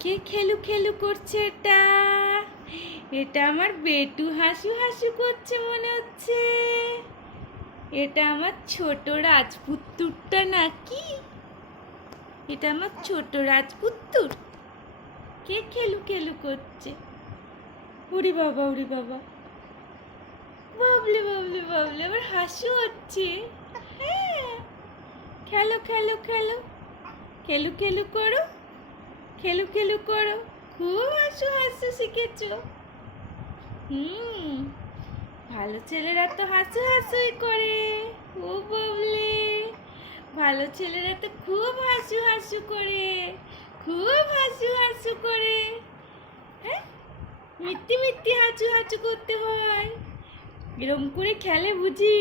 কে খেলু খেলু করছে এটা? এটা আমার বেটু হাসু হাসু করছে মনে হচ্ছে। এটা আমার ছোট রাজপুত্তুরটা নাকি? এটা আমার ছোট রাজপুত্তুর কে খেলু খেলু করছে? উরি বাবা উরি বাবা। বাবলে বাবলে বাবলে আবার হাসু হচ্ছে। হ্যাঁ। খেলো খেলো খেলো। খেলু খেলু করো। খেলু খেলু করো, খুব হাসু হাসু শিখেছ। হুম, ভালো ছেলেরা তো হাসু হাসুই করে, ও ববলে ভালো ছেলেরা তো খুব হাসু হাসু করে, খুব হাসু হাসু করে। হ্যাঁ মিথ্যে মিথ্যে হাঁচু হাঁচু করতে হয়। এরম করে খেলে বুঝি।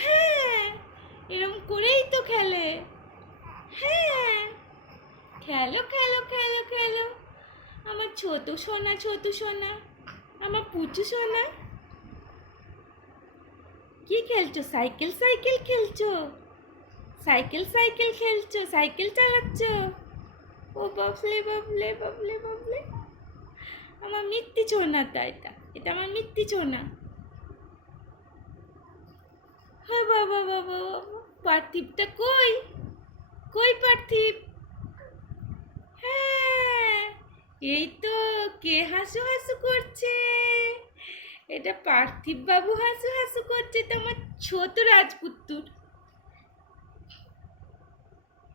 হ্যাঁ এরম করেই তো খেলে হ্যাঁ খেলো খেলো খেলো খেলো। আমার ছোট সোনা ছোট সোনা। আমার পুচু সোনা। কি খেলছো? সাইকেল সাইকেল খেলছো? সাইকেল সাইকেল খেলছো? সাইকেল চালাচ্ছ? ও বাবলে বাবলে বাবলে বাবলে আমার মিত্তি ছোনাটা এটা। এটা আমার মিত্তি ছোনা। হ্যাঁ বাবা বাবা বাবা। পার্থিবটা কই? কই পার্থিব হ্যাঁ এই তো কে হাসু হাসু করছে? এটা পার্থিব বাবু হাসু হাসু করছে, তোমার ছোট রাজপুত্তুর।